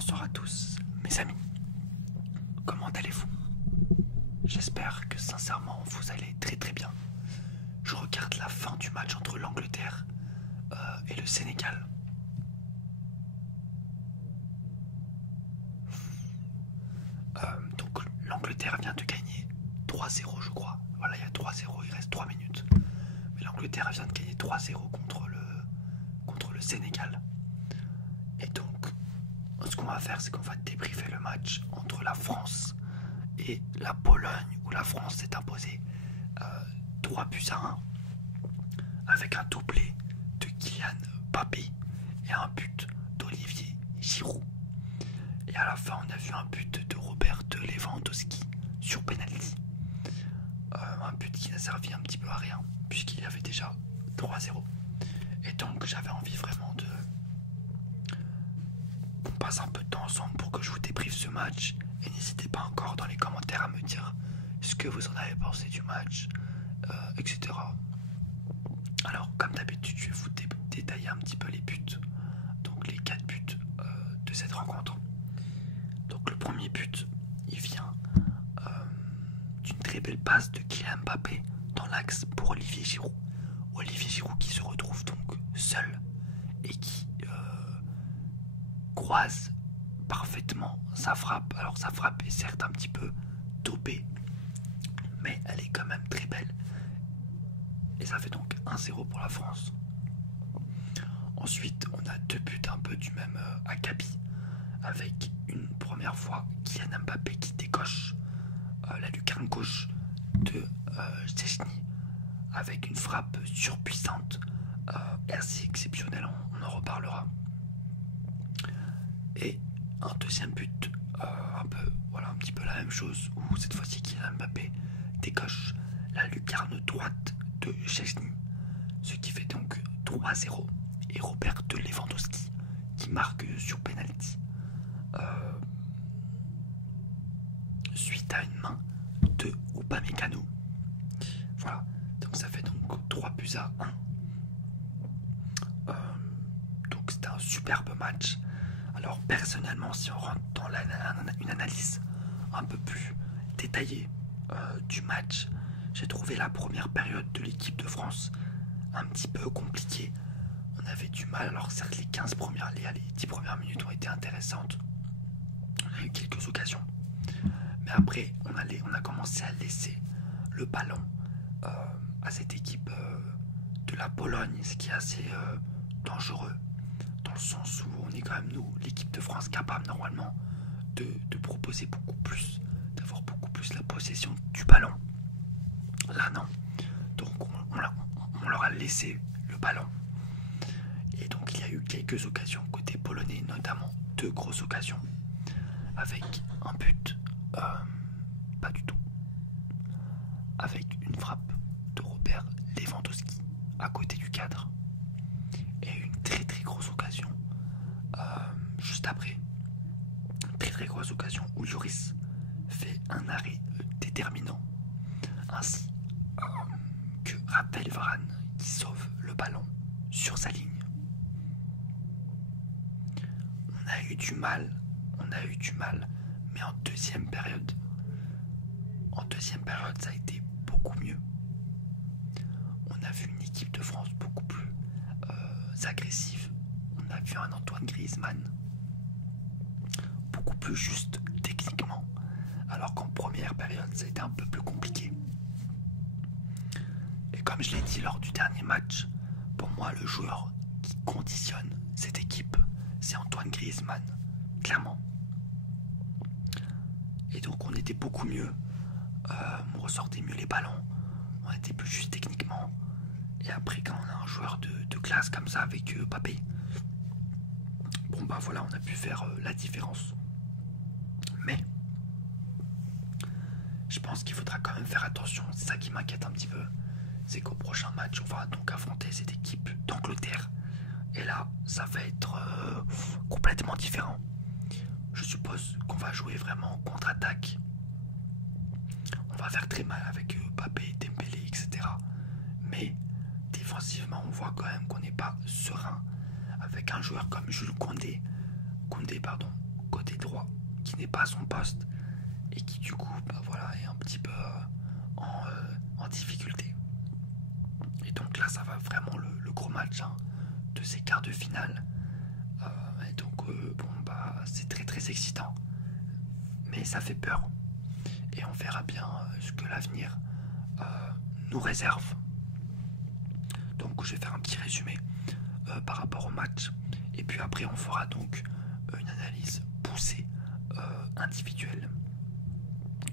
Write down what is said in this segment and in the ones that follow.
Bonsoir à tous, mes amis. Comment allez-vous? J'espère que sincèrement vous allez très très bien. Je regarde la fin du match entre l'Angleterre et le Sénégal. Donc l'Angleterre vient de gagner 3-0 je crois. Voilà, il y a 3-0, il reste 3 minutes. Mais l'Angleterre vient de gagner 3-0 contre le Sénégal. Et donc, ce qu'on va faire, c'est qu'on va débriefer le match entre la France et la Pologne, où la France s'est imposée 3-1 avec un doublé de Kylian Mbappé et un but d'Olivier Giroud. Et à la fin, on a vu un but de Robert Lewandowski sur penalty. Un but qui n'a servi un petit peu à rien, puisqu'il y avait déjà 3-0. Et donc, j'avais envie vraiment qu'on passe un peu de temps ensemble pour que je vous débriefe ce match. Et n'hésitez pas encore dans les commentaires à me dire ce que vous en avez pensé du match, etc. Alors, comme d'habitude, je vais vous détailler un petit peu les buts. Donc, les 4 buts de cette rencontre. Donc, le premier but, il vient d'une très belle passe de Kylian Mbappé dans l'axe pour Olivier Giroud. Olivier Giroud qui se retrouve donc seul et qui croise parfaitement sa frappe. Alors sa frappe est certes un petit peu dopée, mais elle est quand même très belle. Et ça fait donc 1-0 pour la France. Ensuite, on a 2 buts un peu du même acabit, avec une première fois Kylian Mbappé qui décoche la lucarne gauche de Szczęsny avec une frappe surpuissante et assez exceptionnelle, on en reparlera. Et un deuxième but, un petit peu la même chose, où cette fois-ci Kylian Mbappé décoche la lucarne droite de Szczęsny, ce qui fait donc 3-0, et Robert Lewandowski qui marque sur penalty suite à une main de Upamecano. Voilà, donc ça fait donc 3-1. Donc c'était un superbe match. Alors personnellement, si on rentre dans une analyse un peu plus détaillée du match, j'ai trouvé la première période de l'équipe de France un petit peu compliquée. On avait du mal, alors certes les 10 premières minutes ont été intéressantes. On a eu quelques occasions. Mais après, on a commencé à laisser le ballon à cette équipe de la Pologne, ce qui est assez dangereux, dans le sens où on est quand même, nous, l'équipe de France, capable normalement de proposer beaucoup plus, d'avoir beaucoup plus la possession du ballon. Là, non. Donc, on leur a laissé le ballon. Et donc, il y a eu quelques occasions côté polonais, notamment 2 grosses occasions, avec un but, pas du tout, avec une frappe de Robert Lewandowski à côté du cadre et une très très grosse occasion juste après, une très très grosse occasion où Lloris fait un arrêt déterminant, ainsi que Raphaël Varane qui sauve le ballon sur sa ligne. On a eu du mal, mais en deuxième période, ça a été beaucoup mieux. On a vu une équipe de France beaucoup plus agressive. On a vu un Antoine Griezmann beaucoup plus juste techniquement, alors qu'en première période ça a été un peu plus compliqué. Et comme je l'ai dit lors du dernier match, pour moi le joueur qui conditionne cette équipe, c'est Antoine Griezmann, clairement. Et donc on était beaucoup mieux, on ressortait mieux les ballons, on était plus juste techniquement. Et après, quand on a un joueur de classe comme ça avec Mbappé, bon bah voilà, on a pu faire la différence. Mais je pense qu'il faudra quand même faire attention. C'est ça qui m'inquiète un petit peu, c'est qu'au prochain match on va donc affronter cette équipe d'Angleterre, et là ça va être complètement différent. Je suppose qu'on va jouer vraiment en contre-attaque. On va faire très mal avec Mbappé, Dembélé, etc. Mais défensivement, on voit quand même qu'on n'est pas serein avec un joueur comme Jules Koundé, côté droit, qui n'est pas son poste et qui du coup bah, voilà, est un petit peu en difficulté. Et donc là ça va vraiment le gros match hein, de ces quarts de finale. Et donc bon bah c'est très excitant, mais ça fait peur et on verra bien ce que l'avenir nous réserve. Donc je vais faire un petit résumé par rapport au match et puis après on fera donc une analyse poussée individuelle.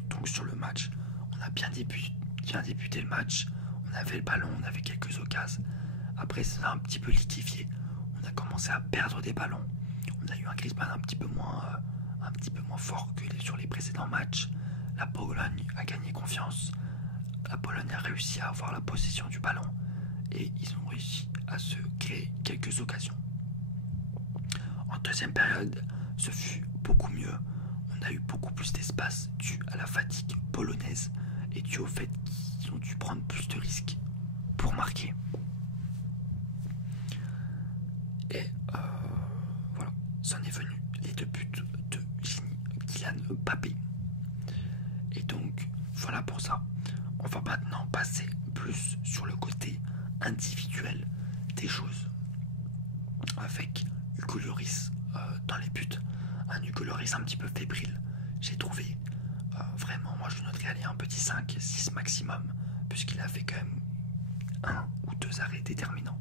Donc sur le match, on a bien débuté le match, on avait le ballon, on avait quelques occasions. Après ça a un petit peu liquéfié, on a commencé à perdre des ballons. On a eu un Griezmann un petit peu moins fort que sur les précédents matchs. La Pologne a gagné confiance. La Pologne a réussi à avoir la possession du ballon et ils ont réussi à se créer quelques occasions. En deuxième période, ce fut beaucoup mieux. On a eu beaucoup plus d'espace dû à la fatigue polonaise et dû au fait qu'ils ont dû prendre plus de risques pour marquer. Et voilà, c'en est venu les 2 buts de Kylian Mbappé. Et donc voilà pour ça. On va maintenant passer plus sur le côté individuel des choses. Avec Hugo Lloris dans les buts. Un Hugo Lloris un petit peu fébrile. J'ai trouvé vraiment, moi je noterais aller un petit 5, 6 maximum, puisqu'il a fait quand même 1 ou 2 arrêts déterminants.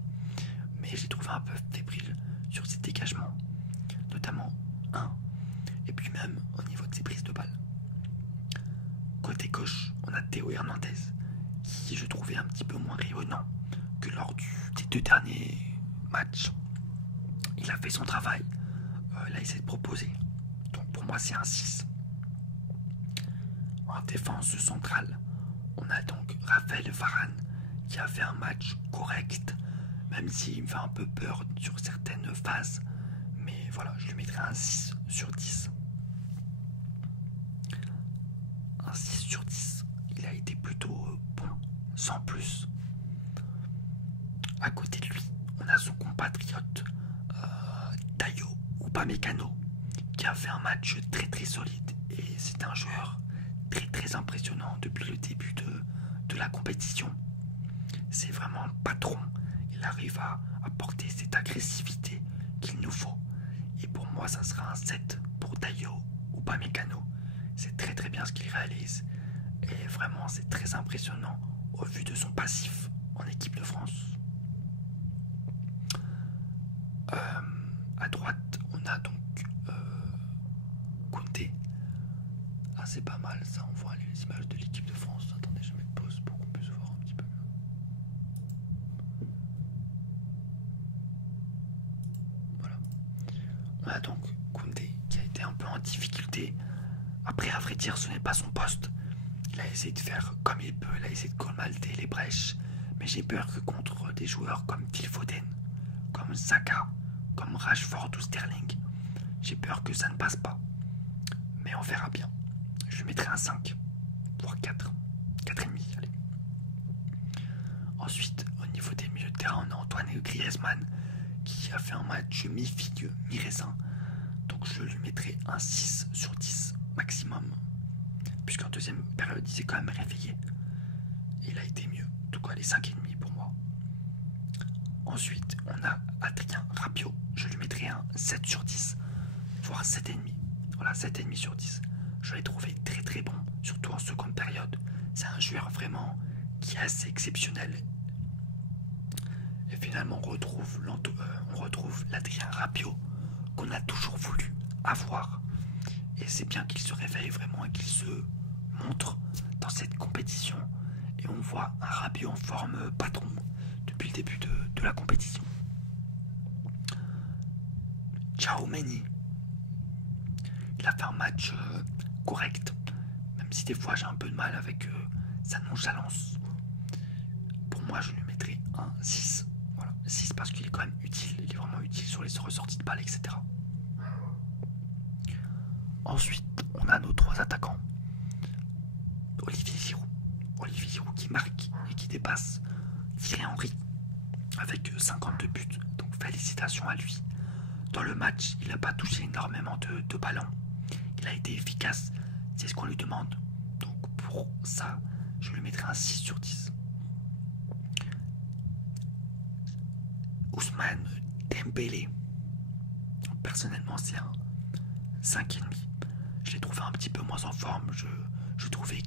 Mais j'ai trouvé un peu fébrile sur ses dégagements, notamment 1, et puis même au niveau de ses prises de balles. Côté gauche, on a Théo Hernandez, qui je trouvais un petit peu moins rayonnant que lors des 2 derniers matchs. Il a fait son travail, il a essayé de proposer, donc pour moi c'est un 6. En défense centrale, on a donc Raphaël Varane, qui a fait un match correct, même s'il me fait un peu peur sur certaines phases, mais voilà, je lui mettrai un 6 sur 10. Un 6 sur 10, il a été plutôt bon, sans plus. À côté de lui, on a son compatriote Dayot Upamecano, qui a fait un match très solide, et c'est un joueur très impressionnant depuis le début de la compétition. C'est vraiment un patron, il arrive à apporter cette agressivité qu'il nous faut, et pour moi ça sera un 7 pour Dayot Upamecano. C'est très bien ce qu'il réalise, et vraiment c'est très impressionnant au vu de son passif en équipe de France. À droite, on a donc Koundé. Ah, c'est pas mal ça, on voit les images de l'équipe de France. Attendez, je mets pause pour qu'on puisse voir un petit peu mieux. Voilà. On a donc Koundé qui a été un peu en difficulté. Après, à vrai dire, ce n'est pas son poste. Il a essayé de faire comme il peut, il a essayé de colmater les brèches. Mais j'ai peur que contre des joueurs comme Phil Foden, comme Saka, comme Rashford ou Sterling, j'ai peur que ça ne passe pas. Mais on verra bien. Je lui mettrai un 5, voire 4, 4,5, allez. Ensuite, au niveau des milieux de terrain, on a Antoine Griezmann qui a fait un match mi-figue, mi-raisin. Donc je lui mettrai un 6 sur 10 maximum. Puisqu'en deuxième période, il s'est quand même réveillé. Il a été mieux. Donc les 5,5 pour moi. Ensuite, on a Adrien Rabiot. Je lui mettrai un 7 sur 10, voire 7,5. Voilà, 7,5 sur 10. Je l'ai trouvé très bon, surtout en seconde période. C'est un joueur vraiment qui est assez exceptionnel. Et finalement, on retrouve l'Adrien Rabiot qu'on a toujours voulu avoir. Et c'est bien qu'il se réveille vraiment et qu'il se montre dans cette compétition. Et on voit un Rabiot en forme patron depuis le début de la compétition. Tchouaméni, il a fait un match correct, même si des fois j'ai un peu de mal avec sa nonchalance. Pour moi, je lui mettrai un 6. Voilà, 6 parce qu'il est quand même utile, il est vraiment utile sur les ressorties de balles, etc. Ensuite, on a nos 3 attaquants. Olivier Giroud qui marque et qui dépasse Thierry Henry avec 52 buts. Donc félicitations à lui. dans le match, il n'a pas touché énormément de ballons. Il a été efficace, c'est ce qu'on lui demande. Donc pour ça, je lui mettrai un 6 sur 10. Ousmane Dembélé, personnellement c'est un 5,5. Je l'ai trouvé un petit peu moins en forme. Je trouvais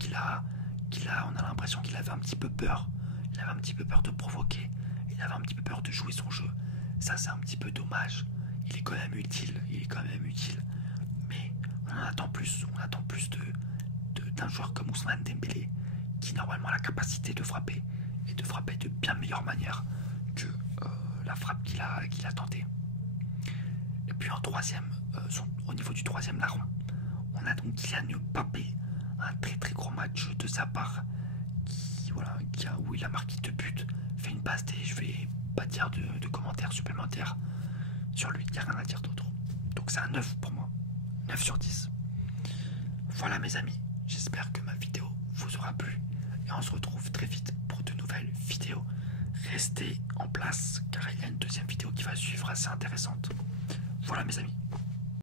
on a l'impression qu'il avait un petit peu peur. Il avait un petit peu peur de provoquer. Il avait un petit peu peur de jouer son jeu. Ça, c'est un petit peu dommage. Il est quand même utile. Mais on attend plus. On attend plus d'un joueur comme Ousmane Dembélé, qui normalement a la capacité de frapper, et de frapper de bien meilleure manière que la frappe qu'il a tentée. Et puis en troisième, au niveau du troisième larron, on a donc Kylian Mbappé, un très très gros match de sa part, où il a marqué 2 buts, fait une passe D. Je vais pas dire de commentaires supplémentaires sur lui, il n'y a rien à dire d'autre. Donc c'est un 9 pour moi, 9 sur 10. Voilà mes amis, j'espère que ma vidéo vous aura plu, et on se retrouve très vite pour de nouvelles vidéos. Restez en place car il y a une deuxième vidéo qui va suivre assez intéressante. Voilà mes amis.